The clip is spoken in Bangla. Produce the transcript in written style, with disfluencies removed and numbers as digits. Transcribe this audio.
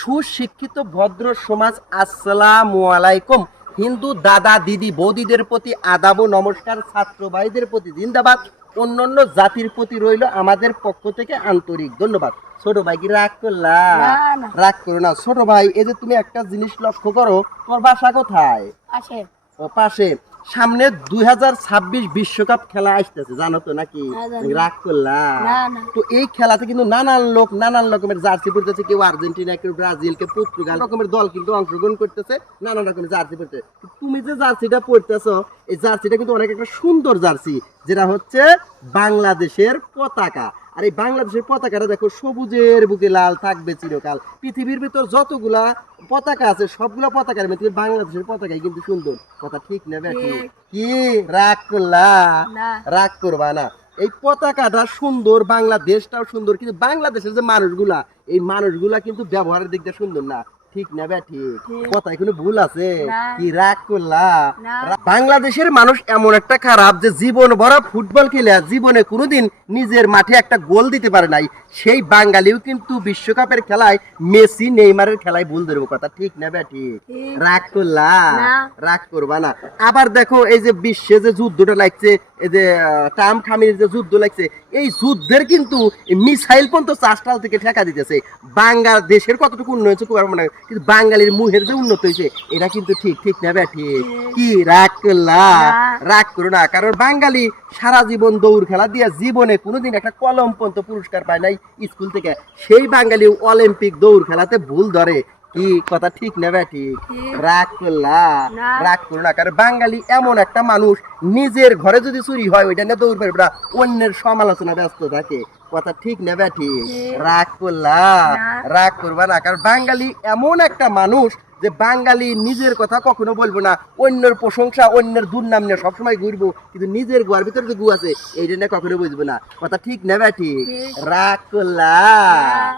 সুশিক্ষিত ভদ্র সমাজ, আসসালামু আলাইকুম। হিন্দু দাদা দিদি বৌদিদের প্রতি আদাব ও নমস্কার, ছাত্র ভাইদের প্রতি জিন্দাবাদ, অন্যান্য জাতির প্রতি রইল আমাদের পক্ষ থেকে আন্তরিক ধন্যবাদ। ছোট ভাই কি রাগ করলা? না, না। রাগ করো না ছোট ভাই। এই যে তুমি একটা জিনিস লক্ষ্য করো, তোমার বাসা কোথায়? আসে ও পাশে। সামনে 2026 বিশ্বকাপ খেলা আসতেছে, জানো তো নাকি? হ্যাঁ, জানি। রাগ করলা? না, না। তো এই খেলাতে কিন্তু নানান লোক নানান রকমের জার্সি পরতেছে, কেউ আর্জেন্টিনা, কেউ ব্রাজিল, কেউ পর্তুগাল, রকমের দল কিন্তু অংশগ্রহণ করতেছে, নানান রকমের জার্সি পরতে। তুমি যে জার্সিটা পরতেছো, এই জার্সিটা কিন্তু অনেক একটা সুন্দর জার্সি, যেটা হচ্ছে বাংলাদেশের পতাকা। আর এই বাংলাদেশের পতাকাটা দেখো, সবুজের বুকে লাল থাকবে চিরকাল। পৃথিবীর ভিতর যতগুলা পতাকা আছে, সবগুলা পতাকার মধ্যে বাংলাদেশের পতাকাই কিন্তু সুন্দর। কথা ঠিক না ব্যাটি? ঠিক। কি রাগ করলা? না। রাগ করবা না। এই পতাকাটা সুন্দর, বাংলাদেশটাও সুন্দর, কিন্তু বাংলাদেশের যে মানুষগুলা, এই মানুষগুলা কিন্তু ব্যবহারের দিক দিয়ে সুন্দর না। ঠিক না ব্যাটি? ঠিক। কথায় কোনো ভুল আছে? না। কি রাগ করলা? না। বাংলাদেশের মানুষ এমন একটা খারাপ যে জীবন ভরা ফুটবল খেলে জীবনে কোনোদিন নিজের মাঠে একটা গোল দিতে পারে নাই। সেই বাঙালিও কিন্তু বিশ্বকাপের খেলায় মেসি নেইমারের খেলায় ভুল ধরবো। কথা ঠিক না ব্যাটি? ঠিক। রাগ করলা? না। রাগ করবা না। আবার দেখো, এই যে বিশ্বে যে যুদ্ধটা লাগছে, এই যে টাম খামির যে যুদ্ধ লাগছে, এই যুদ্ধের কিন্তু মিসাইল পর্যন্ত চাষটাল থেকে ঠেকা দিতেছে। বাংলাদেশের কতটুকু উন্নয়ন হয়েছে খুব মনে হয়, কিন্তু বাঙালির মুহের যে উন্নত হয়েছে, এটা কিন্তু ঠিক। ঠিক না ব্যাটি? কি রাগ করলা? না। রাগ করো না, কারণ বাঙালি সারা জীবন দৌড় খেলা দিয়ে জীবনে কোনোদিন একটা কলম পর্যন্ত পুরস্কার পায় নাই স্কুল থেকে। সেই বাঙালি অলিম্পিক দৌড় খেলাতে ভুল ধরে। কি কথা ঠিক না ব্যাটি? ঠিক। রাগ করলা? না। রাগ করো না, কারণ বাঙালি এমন একটা মানুষ, নিজের ঘরে যদি চুরি হয় ওইটা নিয়ে দৌড় পারবে না, অন্যের সমালোচনা ব্যস্ত থাকে। কথা ঠিক না ব্যাটি? ঠিক। রাগ করলা? না। রাগ করবা না, কারণ বাঙালি এমন একটা মানুষ যে বাঙালি নিজের কথা কখনো বলবো না, অন্যের প্রশংসা, অন্যের দুর্নাম নিয়ে সবসময় ঘুরবো, কিন্তু নিজের গোয়ার ভিতরে যে গু আছে এইটা নিয়ে কখনো বুঝবো না। কথা ঠিক না ব্যাটি? ঠিক। রাগ করলা? না।